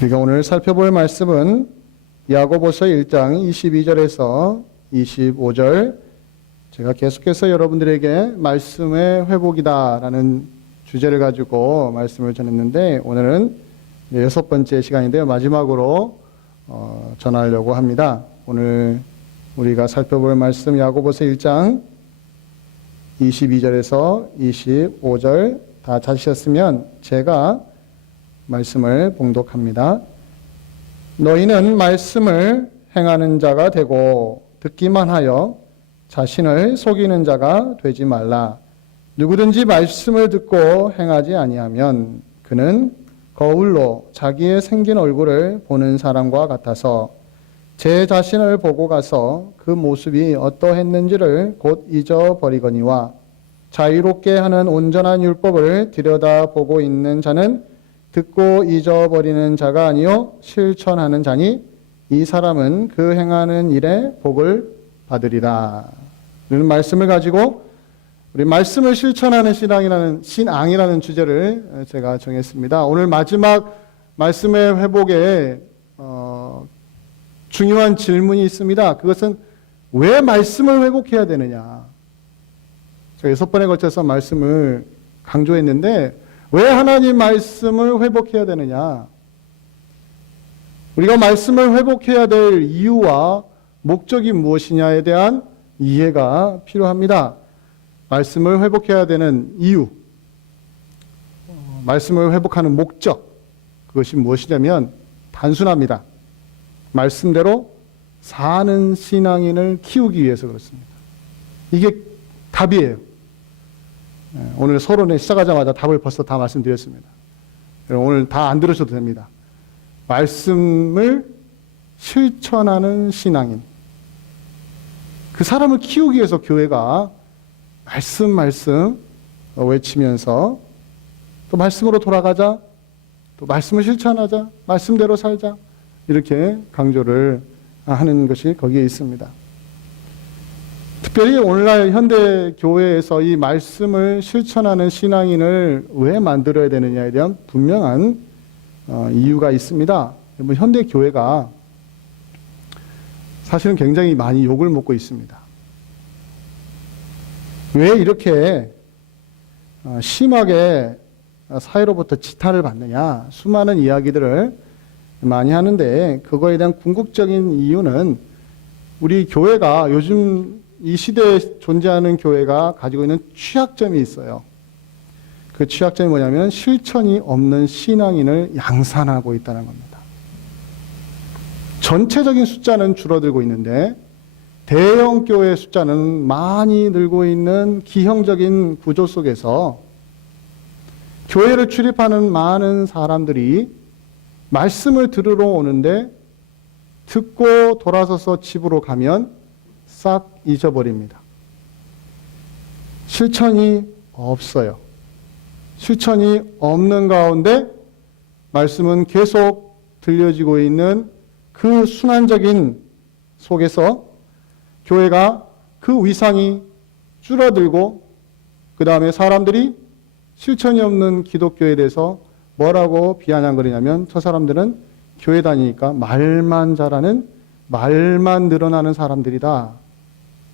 우리가 오늘 살펴볼 말씀은 야고보서 1장 22절에서 25절, 제가 계속해서 여러분들에게 말씀의 회복이다라는 주제를 가지고 말씀을 전했는데, 오늘은 6번째 시간인데요. 마지막으로 전하려고 합니다. 오늘 우리가 살펴볼 말씀 야고보서 1장 22절에서 25절 다 찾으셨으면 제가 말씀을 봉독합니다. 너희는 말씀을 행하는 자가 되고 듣기만 하여 자신을 속이는 자가 되지 말라. 누구든지 말씀을 듣고 행하지 아니하면 그는 거울로 자기의 생긴 얼굴을 보는 사람과 같아서 제 자신을 보고 가서 그 모습이 어떠했는지를 곧 잊어버리거니와, 자유롭게 하는 온전한 율법을 들여다보고 있는 자는 듣고 잊어버리는 자가 아니요 실천하는 자니 이 사람은 그 행하는 일에 복을 받으리라. 이런 말씀을 가지고 우리 말씀을 실천하는 신앙이라는 주제를 제가 정했습니다. 오늘 마지막 말씀의 회복에 중요한 질문이 있습니다. 그것은 왜 말씀을 회복해야 되느냐. 제가 6번에 걸쳐서 말씀을 강조했는데, 왜 하나님 말씀을 회복해야 되느냐? 우리가 말씀을 회복해야 될 이유와 목적이 무엇이냐에 대한 이해가 필요합니다. 말씀을 회복해야 되는 이유, 말씀을 회복하는 목적, 그것이 무엇이냐면 단순합니다. 말씀대로 사는 신앙인을 키우기 위해서 그렇습니다. 이게 답이에요. 오늘 서론에 시작하자마자 답을 벌써 다 말씀드렸습니다. 오늘 다 안 들으셔도 됩니다. 말씀을 실천하는 신앙인, 그 사람을 키우기 위해서 교회가 말씀 외치면서 또 말씀으로 돌아가자, 또 말씀을 실천하자, 말씀대로 살자, 이렇게 강조를 하는 것이 거기에 있습니다. 특별히 오늘날 현대 교회에서 이 말씀을 실천하는 신앙인을 왜 만들어야 되느냐에 대한 분명한 이유가 있습니다. 현대 교회가 사실은 굉장히 많이 욕을 먹고 있습니다. 왜 이렇게 심하게 사회로부터 지탄을 받느냐, 수많은 이야기들을 많이 하는데, 그거에 대한 궁극적인 이유는 우리 교회가 요즘 이 시대에 존재하는 교회가 가지고 있는 취약점이 있어요. 그 취약점이 뭐냐면 실천이 없는 신앙인을 양산하고 있다는 겁니다. 전체적인 숫자는 줄어들고 있는데 대형 교회 숫자는 많이 늘고 있는 기형적인 구조 속에서 교회를 출입하는 많은 사람들이 말씀을 들으러 오는데 듣고 돌아서서 집으로 가면 싹 잊어버립니다. 실천이 없어요. 실천이 없는 가운데 말씀은 계속 들려지고 있는 그 순환적인 속에서 교회가 그 위상이 줄어들고, 그 다음에 사람들이 실천이 없는 기독교에 대해서 뭐라고 비아냥거리냐면, 저 사람들은 교회 다니니까 말만 잘하는, 말만 늘어나는 사람들이다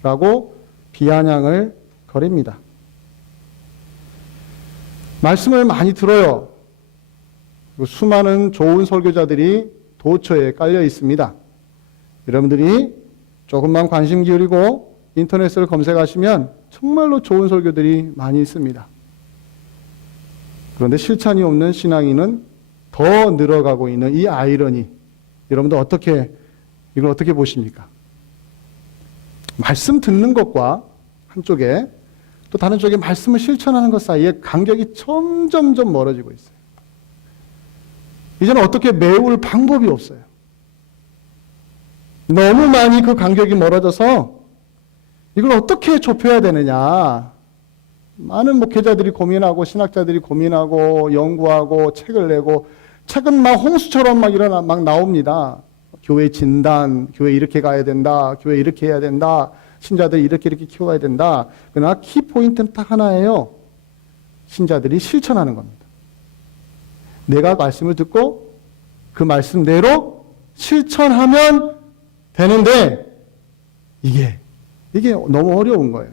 라고 비아냥을 거립니다. 말씀을 많이 들어요. 수많은 좋은 설교자들이 도처에 깔려 있습니다. 여러분들이 조금만 관심 기울이고 인터넷을 검색하시면 정말로 좋은 설교들이 많이 있습니다. 그런데 실천이 없는 신앙인은 더 늘어가고 있는 이 아이러니, 여러분들 이걸 어떻게 보십니까? 말씀 듣는 것과 한쪽에, 또 다른 쪽에 말씀을 실천하는 것 사이에 간격이 점점점 멀어지고 있어요. 이제는 어떻게 메울 방법이 없어요. 너무 많이 그 간격이 멀어져서 이걸 어떻게 좁혀야 되느냐. 많은 목회자들이 고민하고 신학자들이 고민하고 연구하고 책을 내고, 책은 막 홍수처럼 막 나옵니다. 교회 진단, 교회 이렇게 가야 된다, 교회 이렇게 해야 된다, 신자들이 이렇게 키워야 된다. 그러나 키포인트는 딱 하나예요. 신자들이 실천하는 겁니다. 내가 말씀을 듣고 그 말씀대로 실천하면 되는데 이게 너무 어려운 거예요.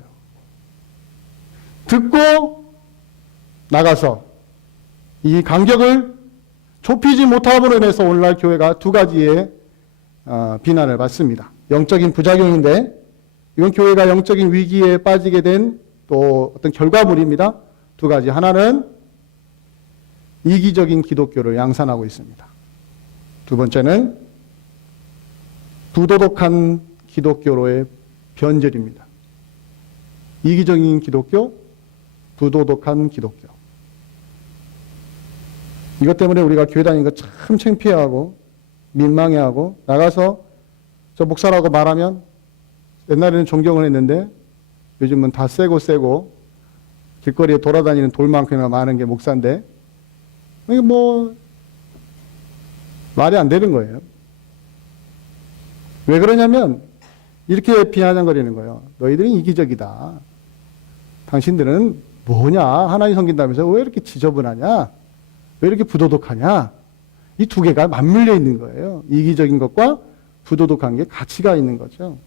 듣고 나가서 이 간격을 좁히지 못함으로 인해서 오늘날 교회가 두 가지의 비난을 받습니다. 영적인 부작용인데 이건 교회가 영적인 위기에 빠지게 된 또 어떤 결과물입니다. 두 가지. 하나는 이기적인 기독교를 양산하고 있습니다. 두 번째는 부도덕한 기독교로의 변절입니다. 이기적인 기독교, 부도덕한 기독교. 이것 때문에 우리가 교회 다니는 거 참 창피해하고 민망해하고 나가서 저 목사라고 말하면 옛날에는 존경을 했는데 요즘은 다 세고 길거리에 돌아다니는 돌만큼이나 많은 게 목사인데 이게 뭐 말이 안 되는 거예요. 왜 그러냐면 이렇게 비아냥거리는 거예요. 너희들은 이기적이다. 당신들은 뭐냐? 하나님 섬긴다면서 왜 이렇게 지저분하냐? 왜 이렇게 부도덕하냐? 이 두 개가 맞물려 있는 거예요. 이기적인 것과 부도덕한 게 가치가 있는 거죠.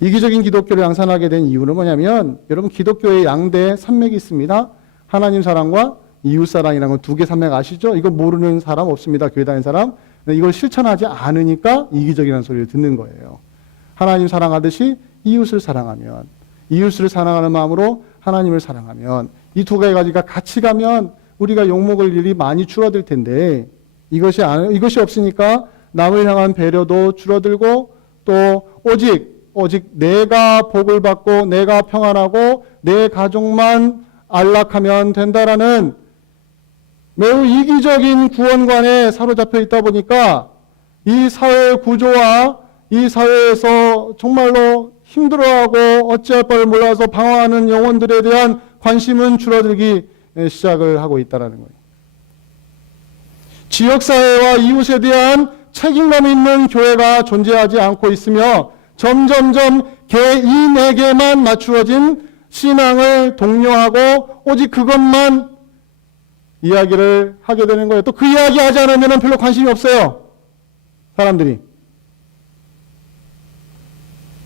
이기적인 기독교를 양산하게 된 이유는 뭐냐면 여러분 기독교의 양대 산맥이 있습니다. 하나님 사랑과 이웃 사랑이라는 건 두 개 산맥 아시죠? 이거 모르는 사람 없습니다. 교회 다니는 사람. 이걸 실천하지 않으니까 이기적이라는 소리를 듣는 거예요. 하나님 사랑하듯이 이웃을 사랑하면 이웃을 사랑하는 마음으로 하나님을 사랑하면 이 두 가지가 같이 가면 우리가 욕먹을 일이 많이 줄어들 텐데 이것이 없으니까 남을 향한 배려도 줄어들고 또 오직 내가 복을 받고 내가 평안하고 내 가족만 안락하면 된다라는 매우 이기적인 구원관에 사로잡혀 있다 보니까 이 사회 구조와 이 사회에서 정말로 힘들어하고 어찌할 바를 몰라서 방황하는 영혼들에 대한 관심은 줄어들기 시작을 하고 있다는 거예요. 지역사회와 이웃에 대한 책임감 있는 교회가 존재하지 않고 있으며 점점점 개인에게만 맞추어진 신앙을 독려하고 오직 그것만 이야기를 하게 되는 거예요. 또 그 이야기 하지 않으면 별로 관심이 없어요. 사람들이.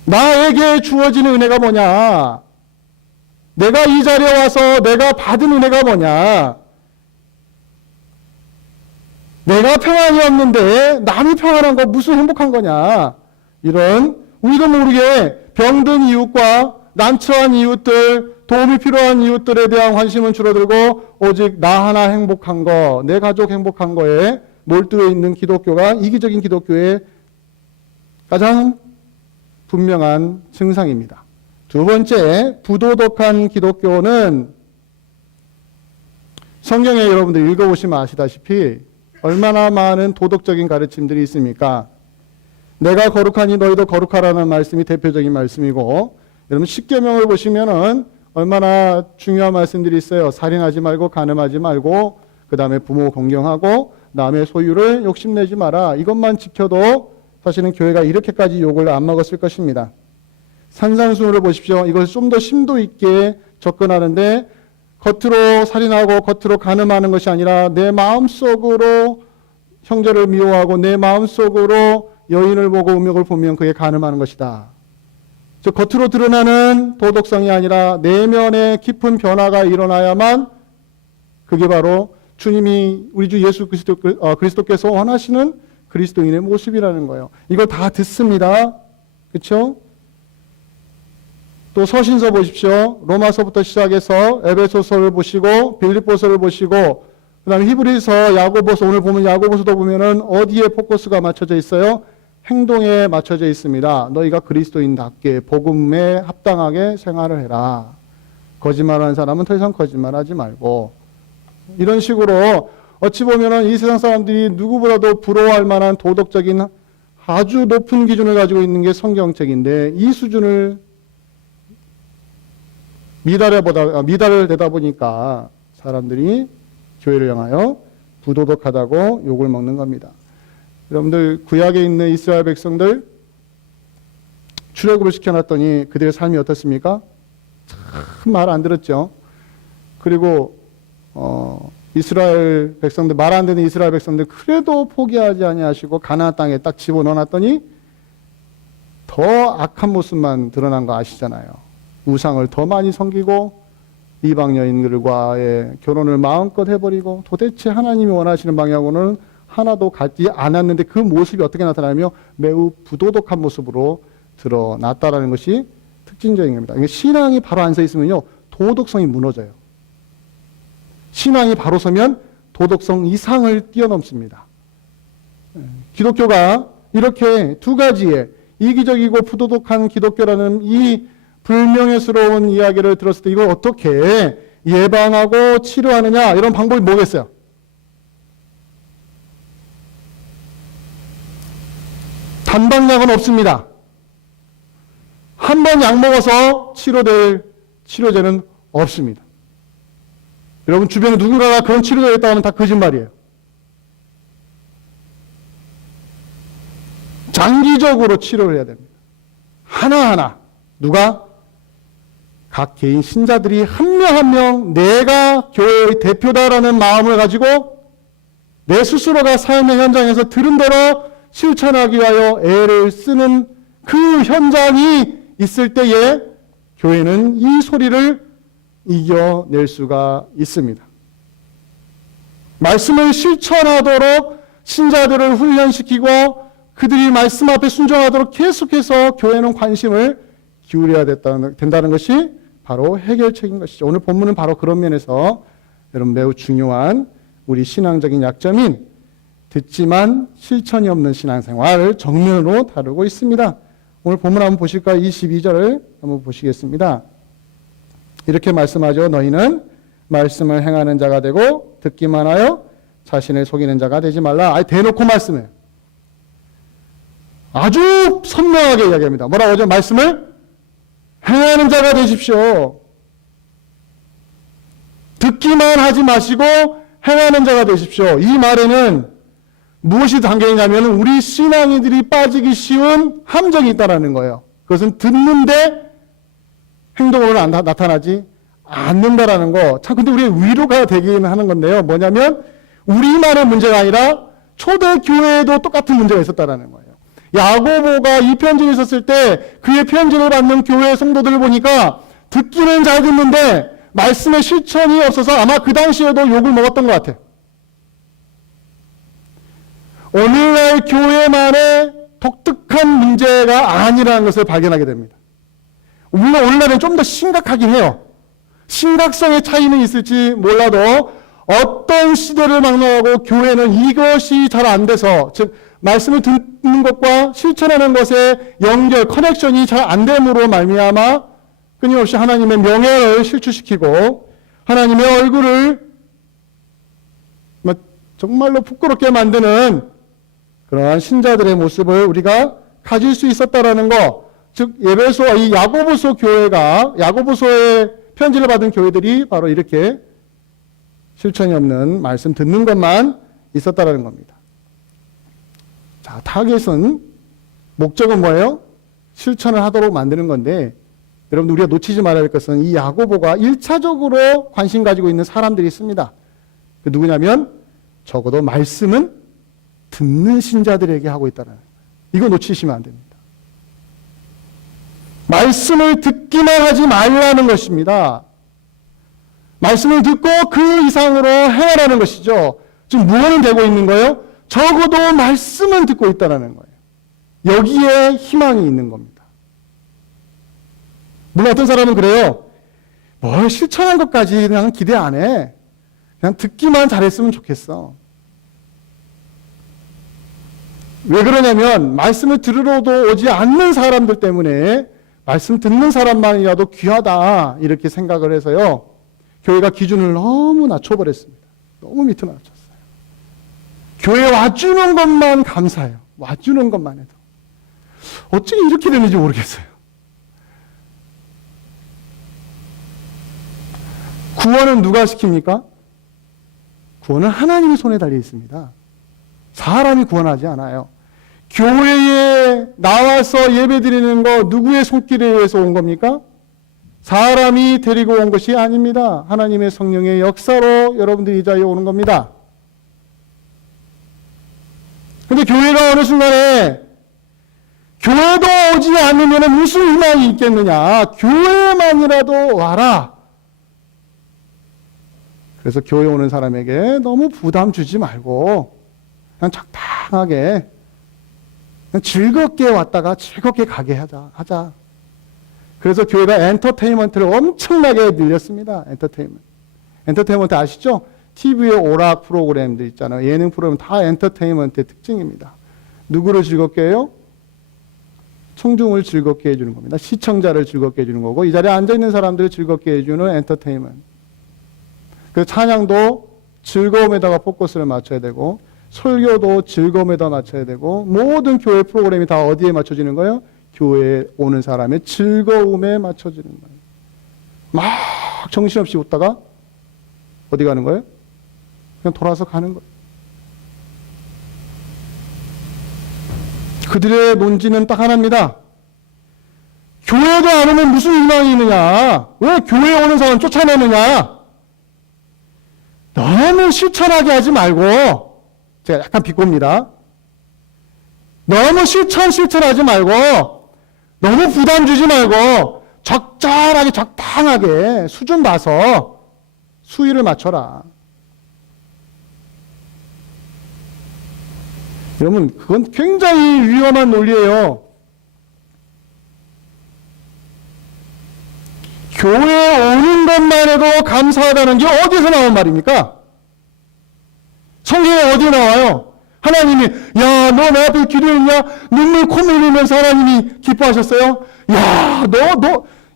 나에게 주어지는 은혜가 뭐냐? 내가 이 자리에 와서 내가 받은 은혜가 뭐냐? 내가 평안이 없는데 남이 평안한 거 무슨 행복한 거냐? 이런 우리도 모르게 병든 이웃과 난처한 이웃들, 도움이 필요한 이웃들에 대한 관심은 줄어들고 오직 나 하나 행복한 거, 내 가족 행복한 거에 몰두해 있는 기독교가 이기적인 기독교의 가장 분명한 증상입니다. 두 번째, 부도덕한 기독교는 성경에 여러분들 읽어보시면 아시다시피 얼마나 많은 도덕적인 가르침들이 있습니까? 내가 거룩하니 너희도 거룩하라는 말씀이 대표적인 말씀이고 여러분 십계명을 보시면은 얼마나 중요한 말씀들이 있어요. 살인하지 말고 간음하지 말고 그 다음에 부모 공경하고 남의 소유를 욕심내지 마라. 이것만 지켜도 사실은 교회가 이렇게까지 욕을 안 먹었을 것입니다. 산산수훈을 보십시오. 이것을 좀 더 심도 있게 접근하는데 겉으로 살인하고 겉으로 간음하는 것이 아니라 내 마음속으로 형제를 미워하고 내 마음속으로 여인을 보고 음욕을 보면 그게 간음하는 것이다. 저 겉으로 드러나는 도덕성이 아니라 내면의 깊은 변화가 일어나야만 그게 바로 주님이 우리 주 예수 그리스도께서 원하시는 그리스도인의 모습이라는 거예요. 이걸 다 듣습니다. 그렇죠? 또 서신서 보십시오. 로마서부터 시작해서 에베소서를 보시고 빌립보서를 보시고 그다음에 히브리서, 야고보서 오늘 보면 야고보서도 보면은 어디에 포커스가 맞춰져 있어요? 행동에 맞춰져 있습니다. 너희가 그리스도인답게 복음에 합당하게 생활을 해라. 거짓말하는 사람은 더 이상 거짓말하지 말고 이런 식으로 어찌 보면은 이 세상 사람들이 누구보다도 부러워할 만한 도덕적인 아주 높은 기준을 가지고 있는 게 성경책인데 이 수준을 미달을 대다 보니까 사람들이 교회를 향하여 부도덕하다고 욕을 먹는 겁니다. 여러분들 구약에 있는 이스라엘 백성들 출애굽을 시켜놨더니 그들의 삶이 어떻습니까? 참 말 안 들었죠. 그리고 이스라엘 백성들, 말 안 되는 이스라엘 백성들 그래도 포기하지 아니하시고 가나안 땅에 딱 집어넣어놨더니 더 악한 모습만 드러난 거 아시잖아요. 우상을 더 많이 섬기고 이방 여인들과의 결혼을 마음껏 해버리고 도대체 하나님이 원하시는 방향으로는 하나도 가지 않았는데 그 모습이 어떻게 나타나며 매우 부도덕한 모습으로 드러났다라는 것이 특징적인 겁니다. 신앙이 바로 안 서 있으면요, 도덕성이 무너져요. 신앙이 바로 서면 도덕성 이상을 뛰어넘습니다. 기독교가 이렇게 두 가지의 이기적이고 부도덕한 기독교라는 이 불명예스러운 이야기를 들었을 때 이걸 어떻게 예방하고 치료하느냐, 이런 방법이 뭐겠어요? 단방약은 없습니다. 한 번 약 먹어서 치료될 치료제는 없습니다. 여러분 주변에 누군가가 그런 치료가 있다고 하면 다 거짓말이에요. 장기적으로 치료를 해야 됩니다. 하나하나. 누가? 각 개인 신자들이 한 명 한 명 내가 교회의 대표다라는 마음을 가지고 내 스스로가 삶의 현장에서 들은 대로 실천하기 위하여 애를 쓰는 그 현장이 있을 때에 교회는 이 소리를 이겨낼 수가 있습니다. 말씀을 실천하도록 신자들을 훈련시키고 그들이 말씀 앞에 순종하도록 계속해서 교회는 관심을 기울여야 된다는 것이 바로 해결책인 것이죠. 오늘 본문은 바로 그런 면에서 여러분 매우 중요한 우리 신앙적인 약점인 듣지만 실천이 없는 신앙생활을 정면으로 다루고 있습니다. 오늘 본문 한번 보실까요? 22절을 한번 보시겠습니다. 이렇게 말씀하죠. 너희는 말씀을 행하는 자가 되고 듣기만 하여 자신을 속이는 자가 되지 말라. 아예 대놓고 말씀해요. 아주 선명하게 이야기합니다. 뭐라고 하죠? 말씀을 행하는 자가 되십시오. 듣기만 하지 마시고 행하는 자가 되십시오. 이 말에는 무엇이 담겨 있냐면 우리 신앙인들이 빠지기 쉬운 함정이 있다는 거예요. 그것은 듣는데 행동으로 나타나지 않는다라는 거. 참 근데 우리의 위로가 되긴 하는 건데요. 뭐냐면 우리만의 문제가 아니라 초대교회에도 똑같은 문제가 있었다라는 거예요. 야고보가 이 편지를 썼을 때 그의 편지를 받는 교회 성도들을 보니까 듣기는 잘 듣는데 말씀의 실천이 없어서 아마 그 당시에도 욕을 먹었던 것 같아요. 오늘날 교회만의 독특한 문제가 아니라는 것을 발견하게 됩니다. 물론 오늘날은 좀 더 심각하긴 해요. 심각성의 차이는 있을지 몰라도 어떤 시대를 막론하고 교회는 이것이 잘 안 돼서, 즉 말씀을 듣는 것과 실천하는 것의 연결, 커넥션이 잘 안 됨으로 말미암아 끊임없이 하나님의 명예를 실추시키고 하나님의 얼굴을 정말로 부끄럽게 만드는 그러한 신자들의 모습을 우리가 가질 수 있었다라는 거, 즉 에베소, 이 야고보서 교회가, 야고보서의 편지를 받은 교회들이 바로 이렇게 실천이 없는 말씀 듣는 것만 있었다라는 겁니다. 자, 타겟은, 목적은 뭐예요? 실천을 하도록 만드는 건데, 여러분들 우리가 놓치지 말아야 할 것은 이 야고보가 1차적으로 관심 가지고 있는 사람들이 있습니다. 그 누구냐면 적어도 말씀은 듣는 신자들에게 하고 있다는 거예요. 이거 놓치시면 안 됩니다. 말씀을 듣기만 하지 말라는 것입니다. 말씀을 듣고 그 이상으로 행하라는 것이죠. 지금 무엇은 되고 있는 거예요? 적어도 말씀은 듣고 있다는 거예요. 여기에 희망이 있는 겁니다. 물론 어떤 사람은 그래요. 뭘 실천한 것까지 그냥 기대 안 해. 그냥 듣기만 잘했으면 좋겠어. 왜 그러냐면 말씀을 들으러도 오지 않는 사람들 때문에 말씀 듣는 사람만이라도 귀하다 이렇게 생각을 해서요. 교회가 기준을 너무 낮춰버렸습니다. 너무 밑으로 낮췄어요. 교회 와주는 것만 감사해요. 와주는 것만 해도. 어떻게 이렇게 되는지 모르겠어요. 구원은 누가 시킵니까? 구원은 하나님의 손에 달려 있습니다. 사람이 구원하지 않아요. 교회에 나와서 예배 드리는 거 누구의 손길에 의해서 온 겁니까? 사람이 데리고 온 것이 아닙니다. 하나님의 성령의 역사로 여러분들이 이 자리에 오는 겁니다. 근데 교회가 어느 순간에 교회도 오지 않으면 무슨 희망이 있겠느냐. 교회만이라도 와라. 그래서 교회 오는 사람에게 너무 부담 주지 말고 그냥 적당하게 그냥 즐겁게 왔다가 즐겁게 가게 하자. 그래서 교회가 엔터테인먼트를 엄청나게 늘렸습니다. 엔터테인먼트 아시죠? TV에 오락 프로그램들 있잖아요. 예능 프로그램 다 엔터테인먼트의 특징입니다. 누구를 즐겁게 해요? 청중을 즐겁게 해주는 겁니다. 시청자를 즐겁게 해주는 거고 이 자리에 앉아있는 사람들을 즐겁게 해주는 엔터테인먼트. 그래서 찬양도 즐거움에다가 포커스를 맞춰야 되고 설교도 즐거움에다 맞춰야 되고 모든 교회 프로그램이 다 어디에 맞춰지는 거예요? 교회에 오는 사람의 즐거움에 맞춰지는 거예요. 막 정신없이 웃다가 어디 가는 거예요? 그냥 돌아서 가는 거예요. 그들의 논지는 딱 하나입니다. 교회도 안 오면 무슨 희망이 있느냐? 왜 교회에 오는 사람 쫓아내느냐? 너무 실천하게 하지 말고, 제가 약간 비꼬입니다. 너무 실천하지 말고, 너무 부담 주지 말고, 적절하게, 적당하게 수준 봐서 수위를 맞춰라. 여러분, 그건 굉장히 위험한 논리예요. 교회에 오는 것만 해도 감사하다는 게 어디서 나온 말입니까? 성경에 어디 나와요? 하나님이 야, 너 내 앞에 기도했냐? 눈물 콧물 흘리면서 하나님이 기뻐하셨어요? 야,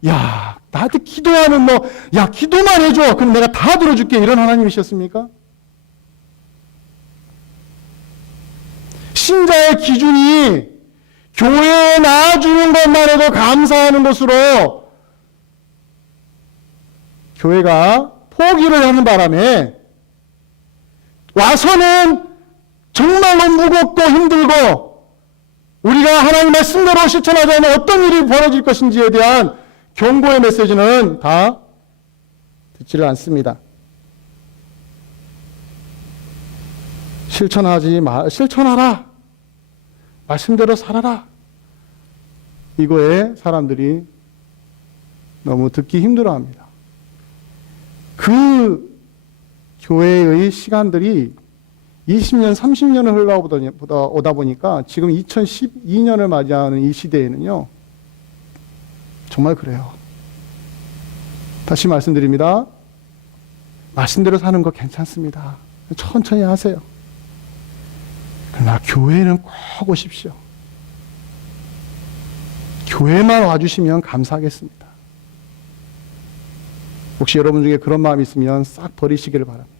야, 나한테 기도하는 너, 야, 기도만 해줘. 그럼 내가 다 들어줄게. 이런 하나님이셨습니까? 신자의 기준이 교회에 나와주는 것만 해도 감사하는 것으로 교회가 포기를 하는 바람에 와서는 정말로 무겁고 힘들고 우리가 하나님 말씀대로 실천하지 않으면 어떤 일이 벌어질 것인지에 대한 경고의 메시지는 다 듣지를 않습니다. 실천하라. 말씀대로 살아라. 이거에 사람들이 너무 듣기 힘들어합니다. 그 교회의 시간들이 20년, 30년을 흘러오다 보니까 지금 2012년을 맞이하는 이 시대에는요, 정말 그래요. 다시 말씀드립니다. 말씀대로 사는 거 괜찮습니다. 천천히 하세요. 그러나 교회는 꼭 오십시오. 교회만 와주시면 감사하겠습니다. 혹시 여러분 중에 그런 마음이 있으면 싹 버리시기를 바랍니다.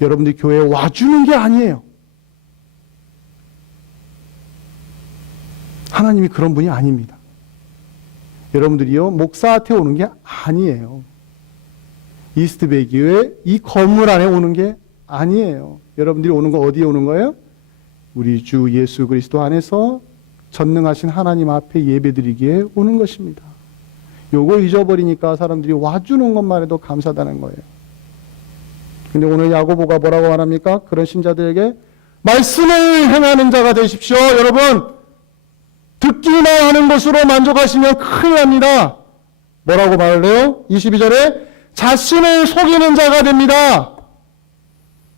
여러분들이 교회에 와주는 게 아니에요. 하나님이 그런 분이 아닙니다. 여러분들이요, 목사한테 오는 게 아니에요. 이스트베이 교회 이 건물 안에 오는 게 아니에요. 여러분들이 오는 거 어디에 오는 거예요? 우리 주 예수 그리스도 안에서 전능하신 하나님 앞에 예배드리기에 오는 것입니다. 요거 잊어버리니까 사람들이 와주는 것만 해도 감사하다는 거예요. 근데 오늘 야고보가 뭐라고 말합니까? 그런 신자들에게 말씀을 행하는 자가 되십시오. 여러분, 듣기만 하는 것으로 만족하시면 큰일 납니다. 뭐라고 말을 해요? 22절에 자신을 속이는 자가 됩니다.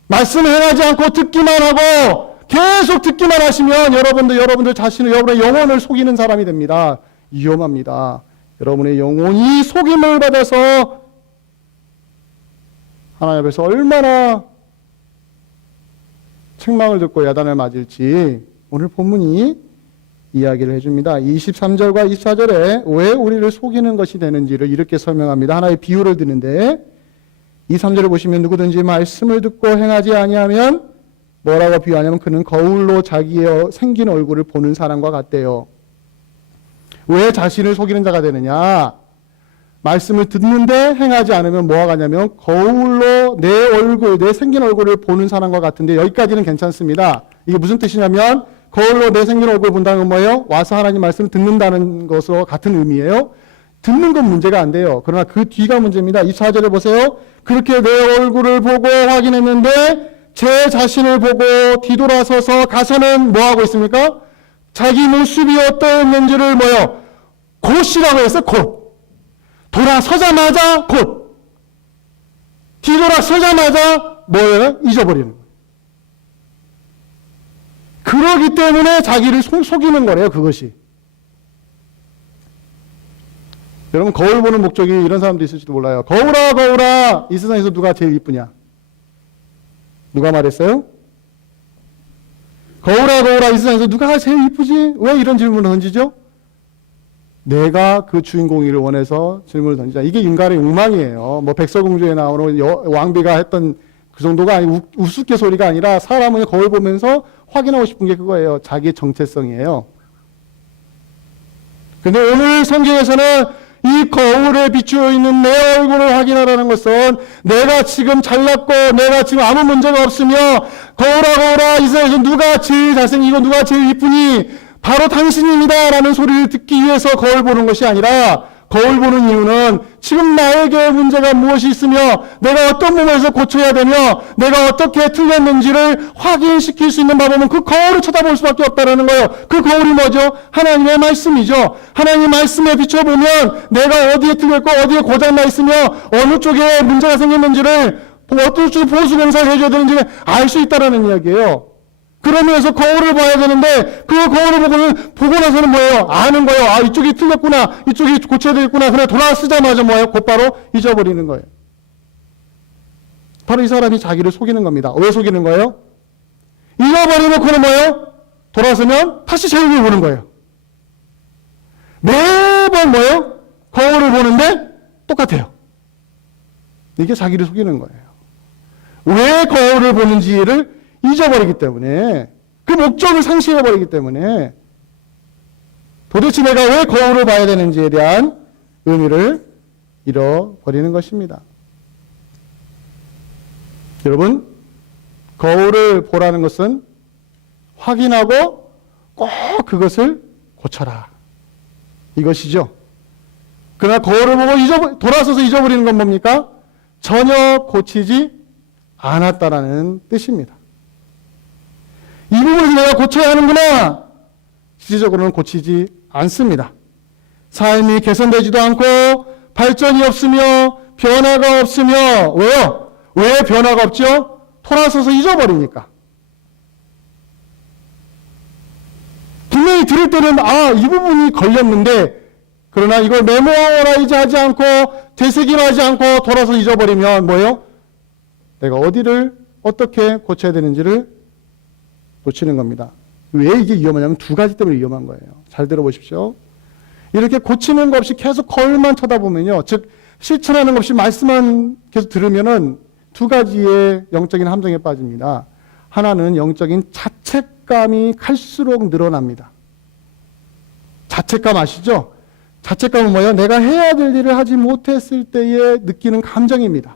말씀 행하지 않고 듣기만 하고 계속 듣기만 하시면 여러분들 자신을, 여러분의 영혼을 속이는 사람이 됩니다. 위험합니다. 여러분의 영혼이 속임을 받아서 하나님 앞에서 얼마나 책망을 듣고 야단을 맞을지 오늘 본문이 이야기를 해줍니다. 23절과 24절에 왜 우리를 속이는 것이 되는지를 이렇게 설명합니다. 하나의 비유를 드는데 23절을 보시면 누구든지 말씀을 듣고 행하지 아니하면 뭐라고 비유하냐면 그는 거울로 자기의 생긴 얼굴을 보는 사람과 같대요. 왜 자신을 속이는 자가 되느냐? 말씀을 듣는데 행하지 않으면 뭐가 가냐면 거울로 내 생긴 얼굴을 보는 사람과 같은데 여기까지는 괜찮습니다. 이게 무슨 뜻이냐면 거울로 내 생긴 얼굴을 본다는 건 뭐예요? 와서 하나님 말씀을 듣는다는 것으로 같은 의미예요. 듣는 건 문제가 안 돼요. 그러나 그 뒤가 문제입니다. 24절에 보세요. 그렇게 내 얼굴을 보고 확인했는데 제 자신을 보고 뒤돌아서서 가서는 뭐 하고 있습니까? 자기 모습이 어떠했는지를 뭐요? 곧이라고 해서 곧. 돌아서자마자 곧. 뒤돌아서자마자 뭐예요? 잊어버리는 거예요. 그러기 때문에 자기를 속이는 거래요, 그것이. 여러분, 거울 보는 목적이 이런 사람도 있을지도 몰라요. 거울아, 거울아, 이 세상에서 누가 제일 이쁘냐? 누가 말했어요? 거울아, 거울아, 이 세상에서 누가 제일 이쁘지? 왜 이런 질문을 던지죠? 내가 그 주인공이를 원해서 질문을 던지자. 이게 인간의 욕망이에요. 뭐 백설공주에 나오는 왕비가 했던 그 정도가 아니고 우스갯소리가 아니라 사람은 거울 보면서 확인하고 싶은 게 그거예요. 자기의 정체성이에요. 근데 오늘 성경에서는 이 거울에 비추어 있는 내 얼굴을 확인하라는 것은 내가 지금 잘났고 내가 지금 아무 문제가 없으며 거울아 거울아 이 세상에서 누가 제일 잘생기고 누가 제일 이쁘니 바로 당신입니다 라는 소리를 듣기 위해서 거울 보는 것이 아니라 거울 보는 이유는 지금 나에게 문제가 무엇이 있으며 내가 어떤 부분에서 고쳐야 되며 내가 어떻게 틀렸는지를 확인시킬 수 있는 방법은 그 거울을 쳐다볼 수밖에 없다는 거예요. 그 거울이 뭐죠? 하나님의 말씀이죠. 하나님의 말씀에 비춰보면 내가 어디에 틀렸고 어디에 고장나 있으며 어느 쪽에 문제가 생겼는지를 어떤 쪽에 보수공사를 해줘야 되는지를 알 수 있다는 이야기예요. 그러면서 거울을 봐야 되는데 그 거울을 보고 나서는 뭐예요? 아는 거예요. 아, 이쪽이 틀렸구나. 이쪽이 고쳐야 되겠구나. 그래 돌아서자마자 뭐예요? 곧바로 잊어버리는 거예요. 바로 이 사람이 자기를 속이는 겁니다. 왜 속이는 거예요? 잊어버리놓고는 뭐예요? 돌아서면 다시 제 얼굴을 보는 거예요. 매번 뭐예요? 거울을 보는데 똑같아요. 이게 자기를 속이는 거예요. 왜 거울을 보는지를 잊어버리기 때문에 그 목적을 상실해버리기 때문에 도대체 내가 왜 거울을 봐야 되는지에 대한 의미를 잃어버리는 것입니다. 여러분, 거울을 보라는 것은 확인하고 꼭 그것을 고쳐라. 이것이죠. 그러나 거울을 보고 돌아서서 잊어버리는 건 뭡니까? 전혀 고치지 않았다라는 뜻입니다. 이 부분을 내가 고쳐야 하는구나. 실질적으로는 고치지 않습니다. 삶이 개선되지도 않고 발전이 없으며 변화가 없으며 왜요? 왜 변화가 없죠? 돌아서서 잊어버리니까. 분명히 들을 때는 이 부분이 걸렸는데 그러나 이걸 메모라이즈 하지 않고 되새김하지 않고 돌아서 잊어버리면 뭐예요? 내가 어디를 어떻게 고쳐야 되는지를 놓치는 겁니다. 왜 이게 위험하냐면 두 가지 때문에 위험한 거예요. 잘 들어보십시오. 이렇게 고치는 것 없이 계속 거울만 쳐다보면요. 즉 실천하는 것 없이 말씀만 계속 들으면은 두 가지의 영적인 함정에 빠집니다. 하나는 영적인 자책감이 갈수록 늘어납니다. 자책감 아시죠? 자책감은 뭐예요? 내가 해야 될 일을 하지 못했을 때에 느끼는 감정입니다.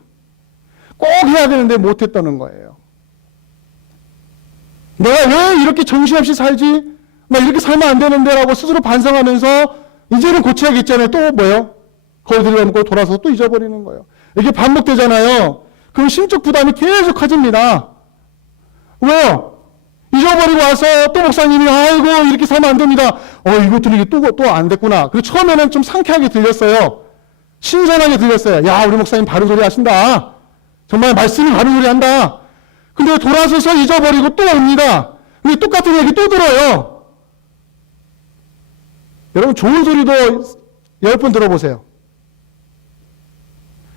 꼭 해야 되는데 못했다는 거예요. 내가 왜 이렇게 정신없이 살지? 나 이렇게 살면 안 되는데 라고 스스로 반성하면서 이제는 고쳐야겠잖아요. 또 뭐예요? 거울 들여놓고 돌아서 또 잊어버리는 거예요. 이게 반복되잖아요. 그럼 심적 부담이 계속 커집니다. 왜요? 잊어버리고 와서 또 목사님이 아이고 이렇게 살면 안 됩니다. 이것들이 또 안 됐구나. 그리고 처음에는 좀 상쾌하게 들렸어요. 신선하게 들렸어요. 야, 우리 목사님 바른 소리 하신다. 정말 말씀이 바른 소리 한다. 근데 돌아서서 잊어버리고 또 옵니다. 근데 똑같은 얘기 또 들어요. 여러분 좋은 소리도 10번 들어보세요.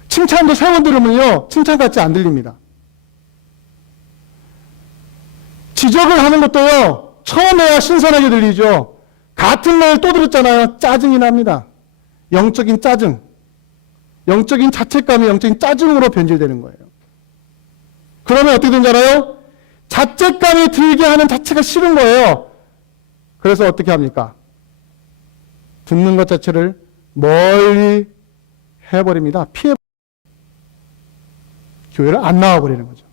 칭찬도 3번 들으면요. 칭찬 같지 안 들립니다. 지적을 하는 것도요. 처음에야 신선하게 들리죠. 같은 말 또 들었잖아요. 짜증이 납니다. 영적인 짜증. 영적인 자책감이 영적인 짜증으로 변질되는 거예요. 그러면 어떻게 되는지 알아요? 자책감이 들게 하는 자체가 싫은 거예요. 그래서 어떻게 합니까? 듣는 것 자체를 멀리 해버립니다. 교회를 안 나와버리는 거죠.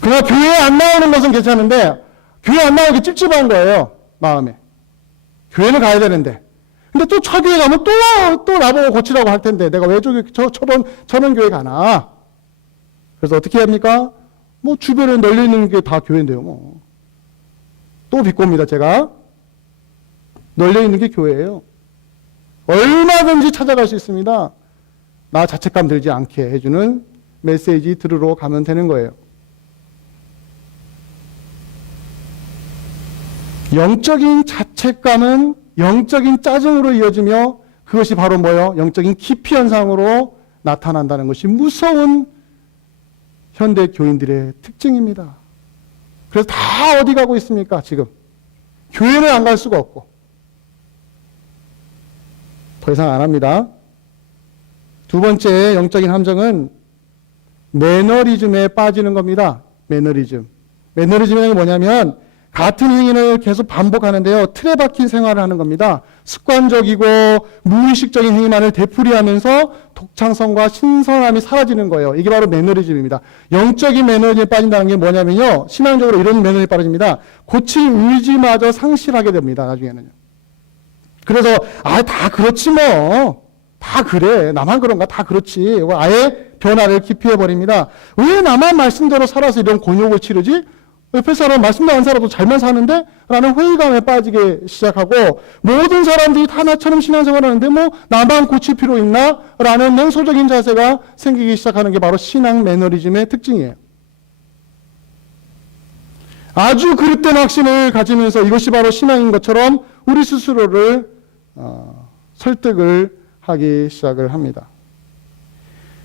그러나 교회에 안 나오는 것은 괜찮은데 교회 안 나오기 찝찝한 거예요. 마음에. 교회는 가야 되는데 근데 또 차교회 가면 또 나보고 고치라고 할 텐데 내가 왜 저런 교회 가나? 그래서 어떻게 합니까? 뭐 주변에 널려 있는 게 다 교회인데요, 뭐. 또 비꼬입니다, 제가. 널려 있는 게 교회예요. 얼마든지 찾아갈 수 있습니다. 나 자책감 들지 않게 해주는 메시지 들으러 가면 되는 거예요. 영적인 자책감은 영적인 짜증으로 이어지며 그것이 바로 뭐예요? 영적인 기피 현상으로 나타난다는 것이 무서운 현대 교인들의 특징입니다. 그래서 다 어디 가고 있습니까? 지금 교회를 안 갈 수가 없고. 더 이상 안 합니다. 두 번째 영적인 함정은 매너리즘에 빠지는 겁니다. 매너리즘. 매너리즘이 뭐냐면 같은 행위를 계속 반복하는데요. 틀에 박힌 생활을 하는 겁니다. 습관적이고 무의식적인 행위만을 되풀이하면서 독창성과 신선함이 사라지는 거예요. 이게 바로 매너리즘입니다. 영적인 매너리즘에 빠진다는 게 뭐냐면요. 신앙적으로 이런 매너리즘에 빠집니다. 고칠 의지마저 상실하게 됩니다. 나중에는요. 그래서 다 그렇지 뭐. 다 그래. 나만 그런가? 다 그렇지. 아예 변화를 기피해버립니다. 왜 나만 말씀대로 살아서 이런 곤욕을 치르지? 옆에 사람 말씀도 안 살아도 잘만 사는데? 라는 회의감에 빠지게 시작하고 모든 사람들이 다 나처럼 신앙생활하는데 뭐 나만 고칠 필요 있나? 라는 냉소적인 자세가 생기기 시작하는 게 바로 신앙 매너리즘의 특징이에요. 아주 그릇된 확신을 가지면서 이것이 바로 신앙인 것처럼 우리 스스로를 설득을 하기 시작을 합니다.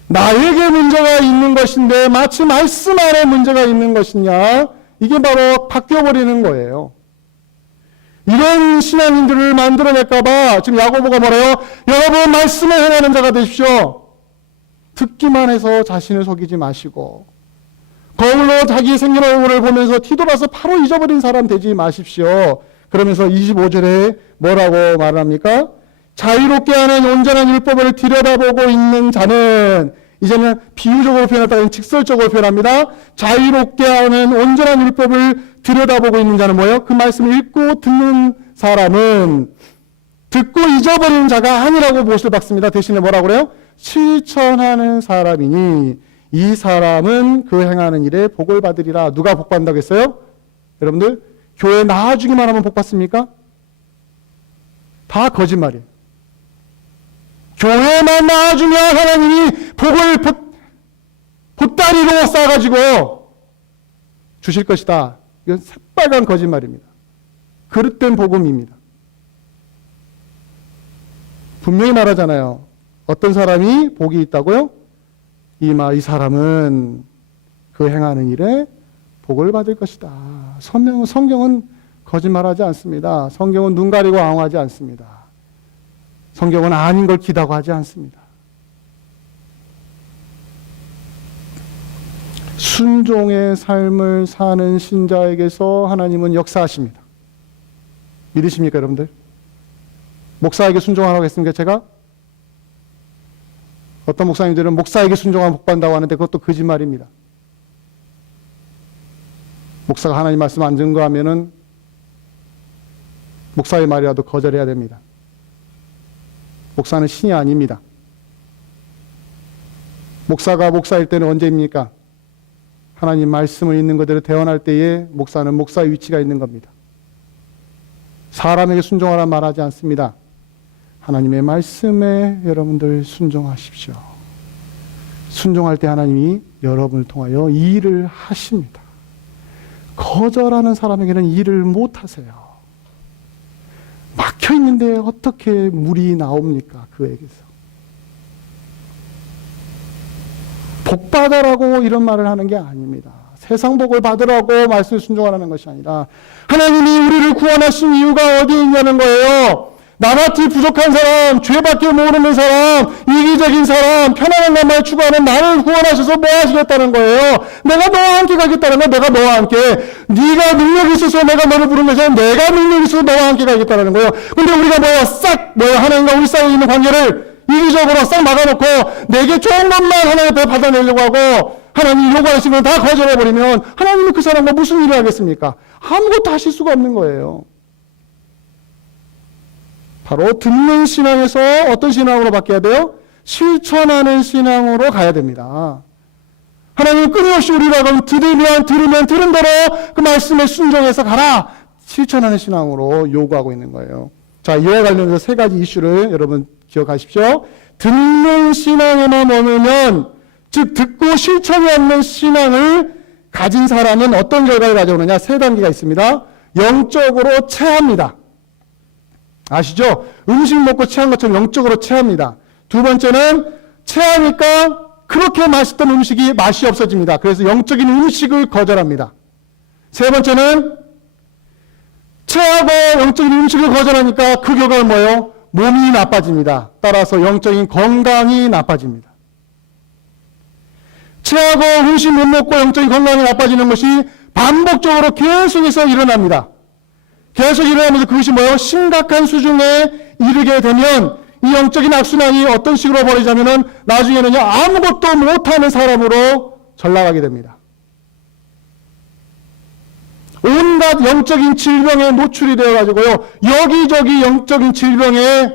나에게 문제가 있는 것인데 마치 말씀 안에 문제가 있는 것이냐? 이게 바로 바뀌어버리는 거예요. 이런 신앙인들을 만들어낼까봐 지금 야고보가 뭐래요? 여러분 말씀에 행하는 자가 되십시오. 듣기만 해서 자신을 속이지 마시고 거울로 자기 생긴 얼굴을 보면서 뒤돌아서 바로 잊어버린 사람 되지 마십시오. 그러면서 25절에 뭐라고 말합니까? 자유롭게 하는 온전한 율법을 들여다보고 있는 자는, 이제는 비유적으로 표현했다가 직설적으로 표현합니다. 자유롭게 하는 온전한 율법을 들여다보고 있는 자는 뭐예요? 그 말씀을 읽고 듣는 사람은 듣고 잊어버리는 자가 아니라고 못을 박습니다. 대신에 뭐라고 그래요? 실천하는 사람이니 이 사람은 그 행하는 일에 복을 받으리라. 누가 복 받는다고 했어요? 여러분들 교회 나와주기만 하면 복 받습니까? 다 거짓말이에요. 교회만 나와주면 하나님이 복을 보따리로 싸가지고 주실 것이다. 이건 새빨간 거짓말입니다. 그릇된 복음입니다. 분명히 말하잖아요. 어떤 사람이 복이 있다고요? 이 사람은 그 행하는 일에 복을 받을 것이다. 성경은 거짓말하지 않습니다. 성경은 눈 가리고 앙호하지 않습니다. 성경은 아닌 걸 기다고 하지 않습니다. 순종의 삶을 사는 신자에게서 하나님은 역사하십니다. 믿으십니까, 여러분들? 목사에게 순종하라고 했습니까, 제가? 어떤 목사님들은 목사에게 순종하면 복받는다고 하는데 그것도 거짓말입니다. 목사가 하나님 말씀 안 증거하면은 목사의 말이라도 거절해야 됩니다. 목사는 신이 아닙니다. 목사가 목사일 때는 언제입니까? 하나님 말씀을 있는 그대로 대언할 때에 목사는 목사의 위치가 있는 겁니다. 사람에게 순종하라 말하지 않습니다. 하나님의 말씀에 여러분들 순종하십시오. 순종할 때 하나님이 여러분을 통하여 일을 하십니다. 거절하는 사람에게는 일을 못하세요. 막혀있는데 어떻게 물이 나옵니까? 그에게서. 복 받으라고 이런 말을 하는 게 아닙니다. 세상 복을 받으라고 말씀을 순종하라는 것이 아니라 하나님이 우리를 구원하신 이유가 어디에 있냐는 거예요. 나같이 부족한 사람, 죄밖에 모르는 사람, 이기적인 사람, 편안한 것만 추구하는 나를 구원하셔서 뭐 하시겠다는 거예요. 내가 너와 함께 가겠다는 거야. 내가 너와 함께. 네가 능력이 있어서 내가 너를 부른 것이 아니라 내가 능력이 있어서 너와 함께 가겠다는 거예요. 근데 우리가 하나님과 우리 사이에 있는 관계를 이기적으로 싹 막아놓고 내게 좋은 것만 하나님 앞에 받아내려고 하고 하나님이 요구하시는 건 다 거절해버리면 하나님이 그 사람과 무슨 일을 하겠습니까? 아무것도 하실 수가 없는 거예요. 바로 듣는 신앙에서 어떤 신앙으로 바뀌어야 돼요? 실천하는 신앙으로 가야 됩니다. 하나님은 끊임없이 우리가 들으면 들은 대로 그 말씀에 순종해서 가라. 실천하는 신앙으로 요구하고 있는 거예요. 자, 이와 관련해서 세 가지 이슈를 여러분 기억하십시오. 듣는 신앙에만 머물면, 즉 듣고 실천이 없는 신앙을 가진 사람은 어떤 결과를 가져오느냐? 세 단계가 있습니다. 영적으로 체합니다. 아시죠? 음식 먹고 체한 것처럼 영적으로 체합니다. 두 번째는 체하니까 그렇게 맛있던 음식이 맛이 없어집니다. 그래서 영적인 음식을 거절합니다. 세 번째는 체하고 영적인 음식을 거절하니까 그 결과는 뭐예요? 몸이 나빠집니다. 따라서 영적인 건강이 나빠집니다. 체하고 음식 못 먹고 영적인 건강이 나빠지는 것이 반복적으로 계속해서 일어납니다. 계속 일어나면서 그것이 뭐예요? 심각한 수준에 이르게 되면 이 영적인 악순환이 어떤 식으로 벌어지냐면은 나중에는요, 아무것도 못하는 사람으로 전락하게 됩니다. 온갖 영적인 질병에 노출이 되어가지고요, 여기저기 영적인 질병에,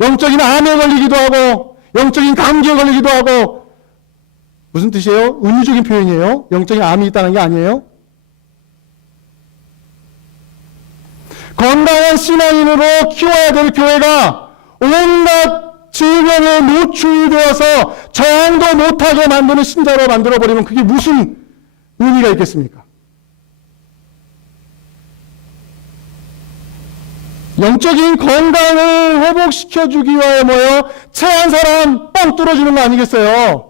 영적인 암에 걸리기도 하고, 영적인 감기에 걸리기도 하고, 무슨 뜻이에요? 은유적인 표현이에요. 영적인 암이 있다는 게 아니에요. 건강한 신앙인으로 키워야 될 교회가 온갖 질병에 노출되어서 저항도 못하게 만드는 신자로 만들어버리면 그게 무슨 의미가 있겠습니까? 영적인 건강을 회복시켜주기 위하여 뭐예요? 체한 사람 뻥 뚫어주는 거 아니겠어요?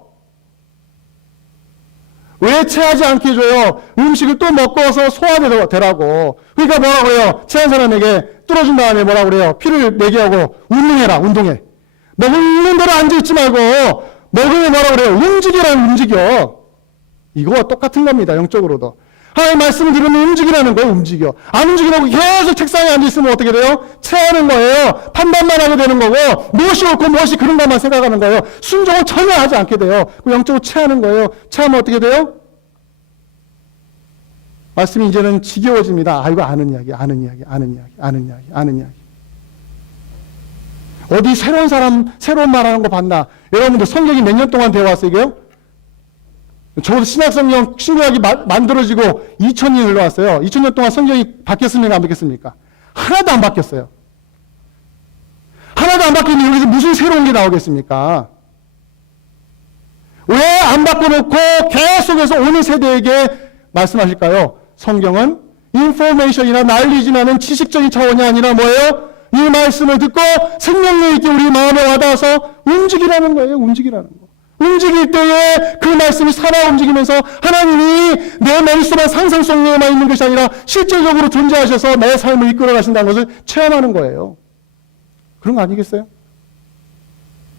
왜 체하지 않게 해줘요? 음식을 또 먹고서 소화되라고. 그러니까 뭐라고 그래요? 체한 사람에게 뚫어준 다음에 뭐라고 그래요? 피를 내게 하고 운동해라, 운동해. 먹는 대로 앉아있지 말고 먹으면 뭐라고 그래요? 움직여. 이거와 똑같은 겁니다, 영적으로도. 하나님 말씀을 들으면 움직이라는 거예요, 움직여. 안 움직이고 계속 책상에 앉아있으면 어떻게 돼요? 체하는 거예요. 판단만 하게 되는 거고, 무엇이 옳고 무엇이 그런 것만 생각하는 거예요. 순종을 전혀 하지 않게 돼요. 영적으로 체하는 거예요. 체하면 어떻게 돼요? 말씀이 이제는 지겨워집니다. 이거 아는 이야기. 어디 새로운 사람, 새로운 말 하는 거 봤나? 여러분들 성경이 몇 년 동안 되어왔어요, 이게요? 적어도 신약성경, 신구약이 만들어지고 2000년이 흘러왔어요. 2000년 동안 성경이 바뀌었습니까? 안 바뀌었습니까? 하나도 안 바뀌었어요. 하나도 안 바뀌었는데 여기서 무슨 새로운 게 나오겠습니까? 왜 안 바꿔놓고 계속해서 오는 세대에게 말씀하실까요? 성경은 인포메이션이나 날리지만은 지식적인 차원이 아니라 뭐예요? 이 말씀을 듣고 생명력 있게 우리 마음에 와닿아서 움직이라는 거예요. 움직이라는 거. 움직일 때에 그 말씀이 살아 움직이면서 하나님이 내 머릿속만 상상 속에만 있는 것이 아니라 실제적으로 존재하셔서 내 삶을 이끌어 가신다는 것을 체험하는 거예요. 그런 거 아니겠어요?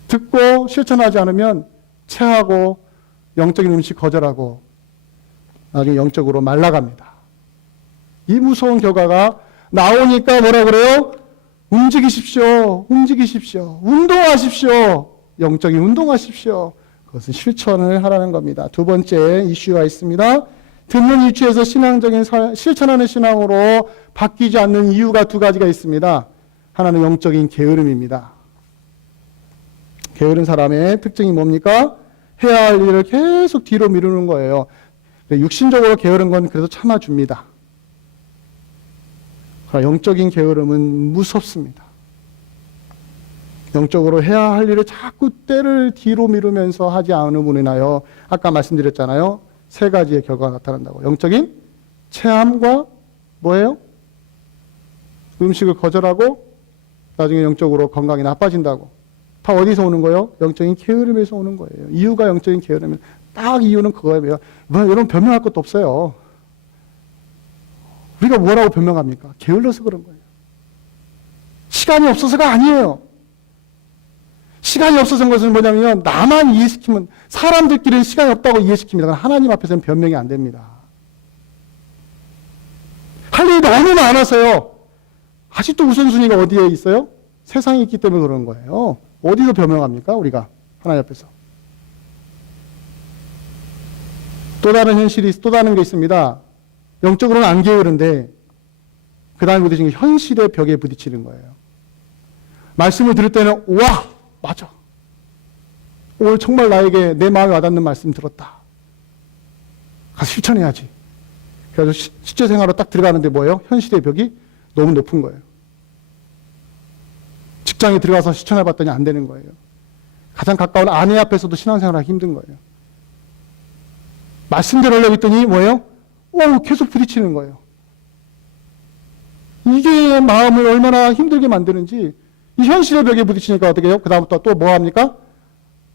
듣고 실천하지 않으면 체하고 영적인 음식 거절하고 나중에 영적으로 말라갑니다. 이 무서운 결과가 나오니까 뭐라 그래요? 움직이십시오. 운동하십시오. 영적인 운동하십시오. 그것은 실천을 하라는 겁니다. 두 번째 이슈가 있습니다. 듣는 이슈에서 실천하는 신앙으로 바뀌지 않는 이유가 두 가지가 있습니다. 하나는 영적인 게으름입니다. 게으른 사람의 특징이 뭡니까? 해야 할 일을 계속 뒤로 미루는 거예요. 육신적으로 게으른 건 그래도 참아줍니다. 그러나 영적인 게으름은 무섭습니다. 영적으로 해야 할 일을 자꾸 때를 뒤로 미루면서 하지 않음으로 인하여 아까 말씀드렸잖아요. 세 가지의 결과가 나타난다고. 영적인 체함과 뭐예요? 음식을 거절하고 나중에 영적으로 건강이 나빠진다고. 다 어디서 오는 거예요? 영적인 게으름에서 오는 거예요. 이유가 영적인 게으름이에요. 딱 이유는 그거예요. 여러분 변명할 것도 없어요. 우리가 뭐라고 변명합니까? 게을러서 그런 거예요. 시간이 없어서가 아니에요. 시간이 없어서 것은 뭐냐면 나만 이해시키면 사람들끼리는 시간이 없다고 이해시킵니다. 하나님 앞에서는 변명이 안 됩니다. 할 일이 너무 많아서요. 아직도 우선순위가 어디에 있어요? 세상에 있기 때문에 그런 거예요. 어디서 변명합니까? 우리가 하나님 앞에서. 또 다른 현실이 또 다른 게 있습니다. 영적으로는 안 게으른데 그 다음에 부딪히는 게 현실의 벽에 부딪히는 거예요. 말씀을 들을 때는 와 맞아. 오늘 정말 나에게 내 마음에 와닿는 말씀 들었다. 가서 실천해야지. 그래서 실제 생활로 딱 들어가는데 뭐예요? 현실의 벽이 너무 높은 거예요. 직장에 들어가서 실천해봤더니 안 되는 거예요. 가장 가까운 아내 앞에서도 신앙생활하기 힘든 거예요. 말씀대로 하려고 했더니 뭐예요? 계속 부딪히는 거예요. 이게 마음을 얼마나 힘들게 만드는지. 이 현실의 벽에 부딪히니까 어떻게 해요? 그 다음부터 또 뭐 합니까?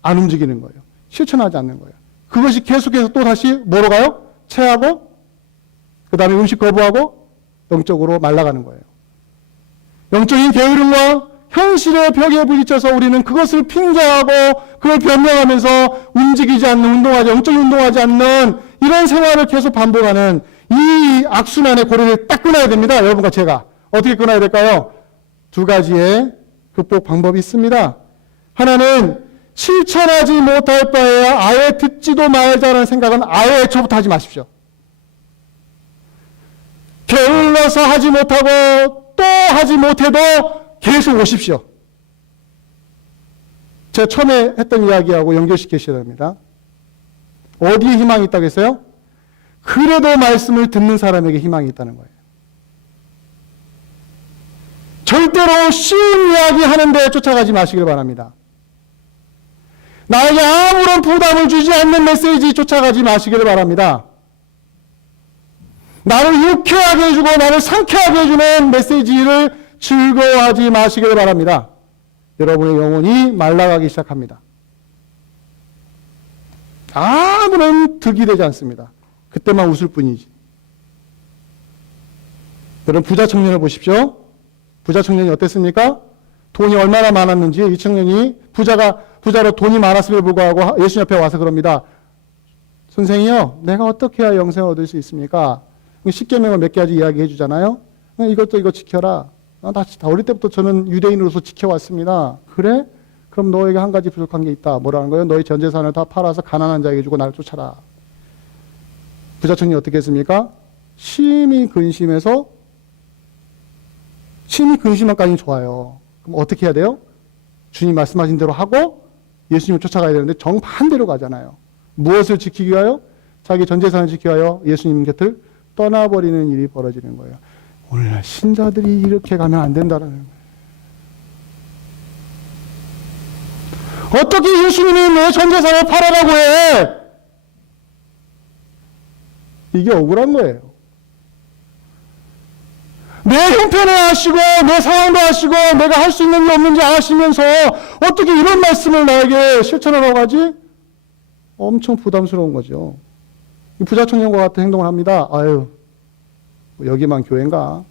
안 움직이는 거예요. 실천하지 않는 거예요. 그것이 계속해서 또 다시 뭐로 가요? 체하고 그 다음에 음식 거부하고 영적으로 말라가는 거예요. 영적인 게으름과 현실의 벽에 부딪혀서 우리는 그것을 핑계하고 그걸 변명하면서 움직이지 않는, 영적인 운동하지 않는 이런 생활을 계속 반복하는 이 악순환의 고리를 딱 끊어야 됩니다. 여러분과 제가. 어떻게 끊어야 될까요? 두 가지의 극복 방법이 있습니다. 하나는 실천하지 못할 바에 아예 듣지도 말자라는 생각은 아예 애초부터 하지 마십시오. 게을러서 하지 못하고 또 하지 못해도 계속 오십시오. 제가 처음에 했던 이야기하고 연결시키셔야 됩니다. 어디에 희망이 있다고 했어요? 그래도 말씀을 듣는 사람에게 희망이 있다는 거예요. 절대로 쉬운 이야기 하는데 쫓아가지 마시길 바랍니다. 나에게 아무런 부담을 주지 않는 메시지 쫓아가지 마시길 바랍니다. 나를 유쾌하게 해주고 나를 상쾌하게 해주는 메시지를 즐거워하지 마시길 바랍니다. 여러분의 영혼이 말라가기 시작합니다. 아무런 득이 되지 않습니다. 그때만 웃을 뿐이지. 여러분 부자 청년을 보십시오. 부자 청년이 어땠습니까? 돈이 얼마나 많았는지 이 청년이 부자로 돈이 많았음에도 불구하고 예수님 앞에 와서 그럽니다. 선생이요, 내가 어떻게 해야 영생을 얻을 수 있습니까? 십계명을 몇 가지 이야기해 주잖아요. 이것도 이거 지켜라. 나 어릴 때부터 저는 유대인으로서 지켜왔습니다. 그래? 그럼 너에게 한 가지 부족한 게 있다. 뭐라는 거예요? 너희 전 재산을 다 팔아서 가난한 자에게 주고 나를 쫓아라. 부자 청년이 어떻게 했습니까? 심히 근심해서 심히 근심한까지는 좋아요. 그럼 어떻게 해야 돼요? 주님 말씀하신 대로 하고 예수님을 쫓아가야 되는데 정반대로 가잖아요. 무엇을 지키기 위하여? 자기 전 재산을 지키기 위하여 예수님 곁을 떠나버리는 일이 벌어지는 거예요. 오늘날 신자들이 이렇게 가면 안 된다는 거예요. 어떻게 예수님이 내 전 재산을 팔아라고 해? 이게 억울한 거예요. 내 형편을 아시고 내 상황도 아시고 내가 할 수 있는 게 없는지 아시면서 어떻게 이런 말씀을 나에게 실천하라고 하지? 엄청 부담스러운 거죠. 이 부자 청년과 같은 행동을 합니다. 아유, 여기만 교회인가?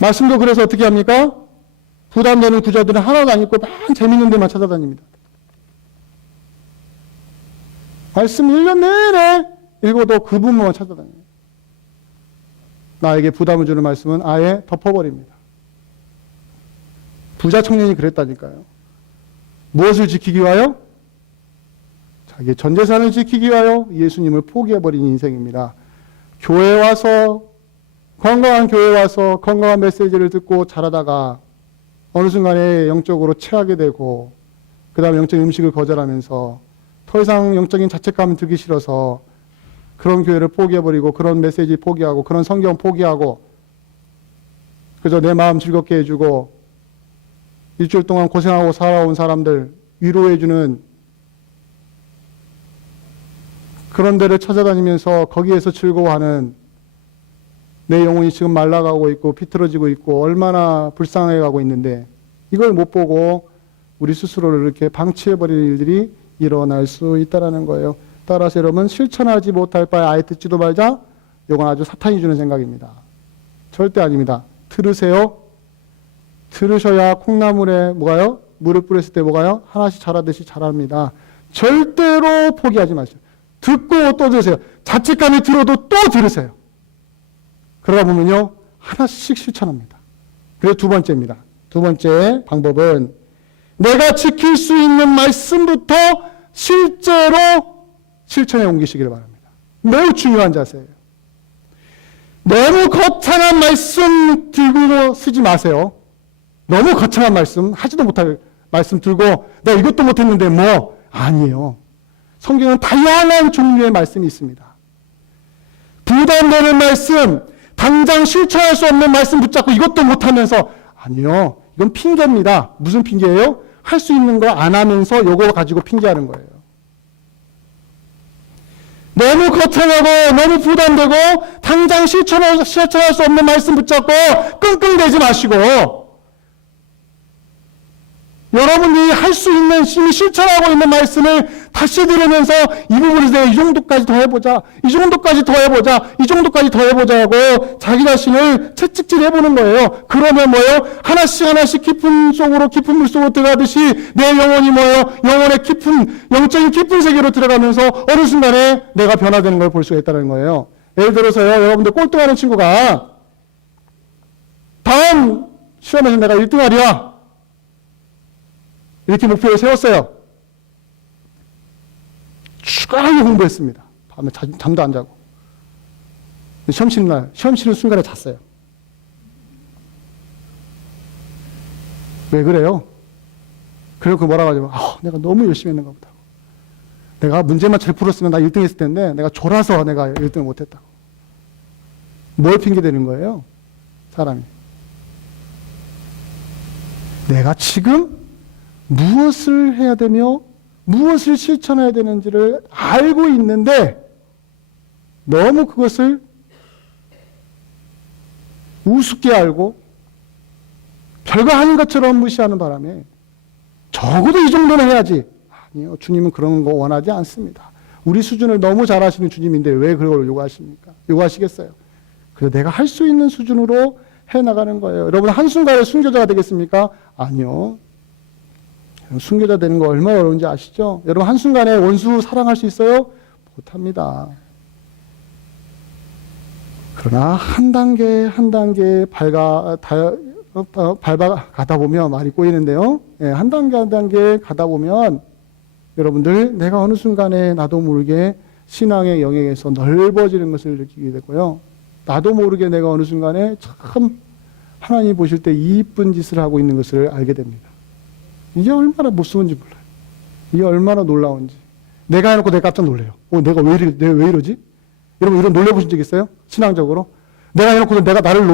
말씀도 그래서 어떻게 합니까? 부담되는 구절들은 하나도 안 읽고 막 재밌는 데만 찾아다닙니다. 말씀 1년 내내 읽어도 그 부분만 찾아다녀요. 나에게 부담을 주는 말씀은 아예 덮어버립니다. 부자 청년이 그랬다니까요. 무엇을 지키기 위하여? 자기 전 재산을 지키기 위하여 예수님을 포기해버린 인생입니다. 교회 와서 건강한 교회 와서 건강한 메시지를 듣고 자라다가 어느 순간에 영적으로 체하게 되고 그 다음에 영적인 음식을 거절하면서 더 이상 영적인 자책감이 들기 싫어서 그런 교회를 포기해버리고 그런 메시지 포기하고 그런 성경 포기하고 그저 내 마음 즐겁게 해주고 일주일 동안 고생하고 살아온 사람들 위로해주는 그런 데를 찾아다니면서 거기에서 즐거워하는 내 영혼이 지금 말라가고 있고 비틀어지고 있고 얼마나 불쌍해가고 있는데 이걸 못 보고 우리 스스로를 이렇게 방치해버리는 일들이 일어날 수 있다는 거예요. 따라서 여러분 실천하지 못할 바에 아예 듣지도 말자. 이건 아주 사탄이 주는 생각입니다. 절대 아닙니다. 들으세요. 들으셔야 콩나물에 뭐가요? 물을 뿌렸을 때 뭐가요? 하나씩 자라듯이 자랍니다. 절대로 포기하지 마세요. 듣고 또 들으세요. 자책감이 들어도 또 들으세요. 그러다 보면요 하나씩 실천합니다. 그래서 두 번째입니다. 두 번째 방법은 내가 지킬 수 있는 말씀부터 실제로 실천에 옮기시기를 바랍니다. 매우 중요한 자세예요. 너무 거창한 말씀 들고 쓰지 마세요. 너무 거창한 말씀, 하지도 못할 말씀 들고 내가 이것도 못했는데 뭐 아니에요. 성경은 다양한 종류의 말씀이 있습니다. 부담되는 말씀, 당장 실천할 수 없는 말씀 붙잡고 이것도 못하면서 아니요. 이건 핑계입니다. 무슨 핑계예요? 할 수 있는 거 안 하면서 요거 가지고 핑계하는 거예요. 너무 거창하고 너무 부담되고 당장 실천할 수 없는 말씀 붙잡고 끙끙대지 마시고 여러분이 할 수 있는 이미 실천하고 있는 말씀을 다시 들으면서 이 부분에서 내가 이 정도까지 더 해보자, 이 정도까지 더 해보자, 이 정도까지 더 해보자 하고 자기 자신을 채찍질 해보는 거예요. 그러면 뭐예요? 하나씩 하나씩 깊은 물 속으로 들어가듯이 내 영혼이 뭐예요? 영혼의 영적인 깊은 세계로 들어가면서 어느 순간에 내가 변화되는 걸 볼 수가 있다는 거예요. 예를 들어서요, 여러분들 꼴등하는 친구가 다음 시험에서 내가 1등하리야. 이렇게 목표를 세웠어요. 추가하게 공부했습니다. 밤에 잠도 안 자고. 시험 치는 날, 시험 치는 순간에 잤어요. 왜 그래요? 그리고 뭐라고 하냐면, 내가 너무 열심히 했는가 보다. 내가 문제만 잘 풀었으면 나 1등 했을 텐데, 내가 졸아서 내가 1등을 못했다고. 뭘 핑계대는 거예요? 사람이. 내가 지금 무엇을 해야 되며 무엇을 실천해야 되는지를 알고 있는데 너무 그것을 우습게 알고 별거 아닌 것처럼 무시하는 바람에 적어도 이 정도는 해야지. 아니요. 주님은 그런 거 원하지 않습니다. 우리 수준을 너무 잘 아시는 주님인데 왜 그걸 요구하십니까? 요구하시겠어요? 그래서 내가 할 수 있는 수준으로 해나가는 거예요. 여러분 한순간에 순교자가 되겠습니까? 아니요. 순교자 되는 거 얼마나 어려운지 아시죠? 여러분 한순간에 원수 사랑할 수 있어요? 못합니다. 그러나 한 단계 한 단계 밟아가다 보면 말이 꼬이는데요. 한 단계 한 단계 가다 보면 여러분들 내가 어느 순간에 나도 모르게 신앙의 영역에서 넓어지는 것을 느끼게 되고요. 나도 모르게 내가 어느 순간에 참 하나님 보실 때 이쁜 짓을 하고 있는 것을 알게 됩니다. 이게 얼마나 못쓰는지 몰라요. 이게 얼마나 놀라운지. 내가 해놓고 내가 깜짝 놀래요. 내가 왜 이러지? 여러분 이런 놀래보신 적 있어요? 신앙적으로? 내가 해놓고 내가 나를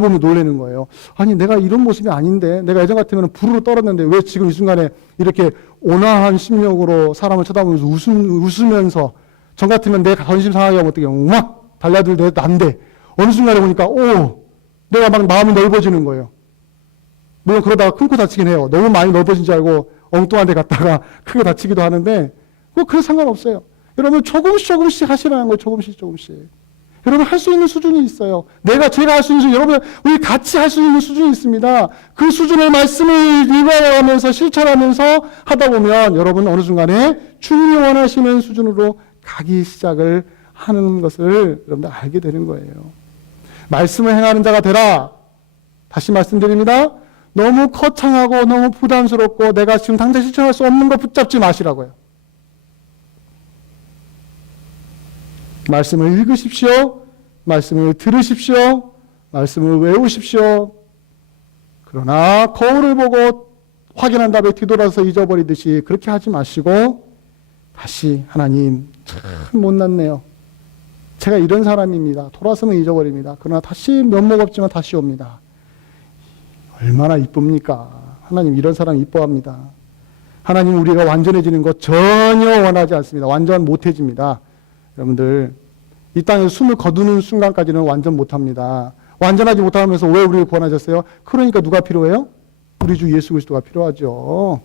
보면 놀래는 거예요. 아니 내가 이런 모습이 아닌데 내가 예전 같으면 부르르 떨었는데 왜 지금 이 순간에 이렇게 온화한 심령으로 사람을 쳐다보면서 웃으면서 전 같으면 내 전심 상하게 하면 어떻게 막 달려들 난데 어느 순간에 보니까 내가 막 마음이 넓어지는 거예요. 물론 그러다가 큰코 다치긴 해요. 너무 많이 넓어진 줄 알고 엉뚱한 데 갔다가 크게 다치기도 하는데 그거 상관없어요. 여러분 조금씩 하시라는 거예요. 조금씩. 여러분 할 수 있는 수준이 있어요. 제가 할 수 있는 수준, 여러분 우리 같이 할 수 있는 수준이 있습니다. 그 수준의 말씀을 읽어가면서 실천하면서 하다 보면 여러분 어느 순간에 주님이 원하시는 수준으로 가기 시작을 하는 것을 여러분들 알게 되는 거예요. 말씀을 행하는 자가 되라. 다시 말씀드립니다. 너무 거창하고 너무 부담스럽고 내가 지금 당장 실천할 수 없는 거 붙잡지 마시라고요. 말씀을 읽으십시오. 말씀을 들으십시오. 말씀을 외우십시오. 그러나 거울을 보고 확인한 다음에 뒤돌아서 잊어버리듯이 그렇게 하지 마시고 다시 하나님 참 못났네요. 제가 이런 사람입니다. 돌아서면 잊어버립니다. 그러나 다시 면목 없지만 다시 옵니다. 얼마나 이쁩니까? 하나님 이런 사람 이뻐합니다. 하나님 우리가 완전해지는 것 전혀 원하지 않습니다. 완전 못해집니다. 여러분들 이 땅에서 숨을 거두는 순간까지는 완전 못합니다. 완전하지 못하면서 왜 우리를 구원하셨어요? 그러니까 누가 필요해요? 우리 주 예수 그리스도가 필요하죠.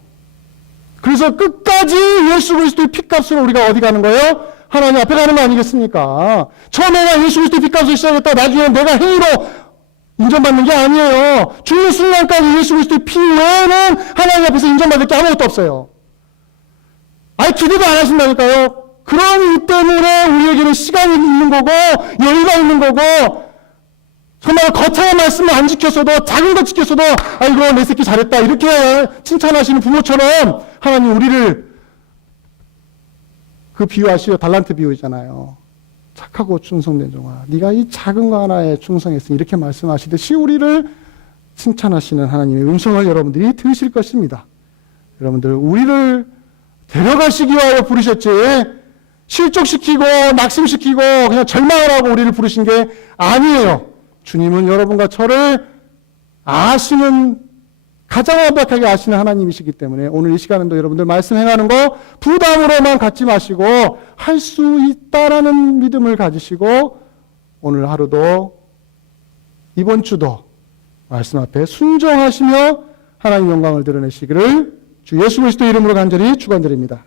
그래서 끝까지 예수 그리스도의 핏값으로 우리가 어디 가는 거예요? 하나님 앞에 가는 거 아니겠습니까? 처음에는 예수 그리스도의 핏값으로 시작했다. 나중에 내가 행위로 인정받는 게 아니에요. 죽는 순간까지 예수 그리스도의 피 외에는 하나님 앞에서 인정받을 게 아무것도 없어요. 기대도 안 하신다니까요. 그런 이유 때문에 우리에게는 시간이 있는 거고 여유가 있는 거고 정말 거창한 말씀을 안 지켰어도 작은 거 지켰어도 아이고 내 새끼 잘했다 이렇게 칭찬하시는 부모처럼 하나님 우리를 그 비유 아시죠? 달란트 비유잖아요. 착하고 충성된 종아, 네가 이 작은 거 하나에 충성했으니 이렇게 말씀하시듯이 우리를 칭찬하시는 하나님의 음성을 여러분들이 들으실 것입니다. 여러분들, 우리를 데려가시기 위하여 부르셨지 실족시키고 낙심시키고 그냥 절망을 하고 우리를 부르신 게 아니에요. 주님은 여러분과 저를 아시는, 가장 완벽하게 아시는 하나님이시기 때문에 오늘 이 시간에도 여러분들 말씀 행하는 거 부담으로만 갖지 마시고 할 수 있다라는 믿음을 가지시고 오늘 하루도 이번 주도 말씀 앞에 순종하시며 하나님 영광을 드러내시기를 주 예수 그리스도 이름으로 간절히 축원드립니다.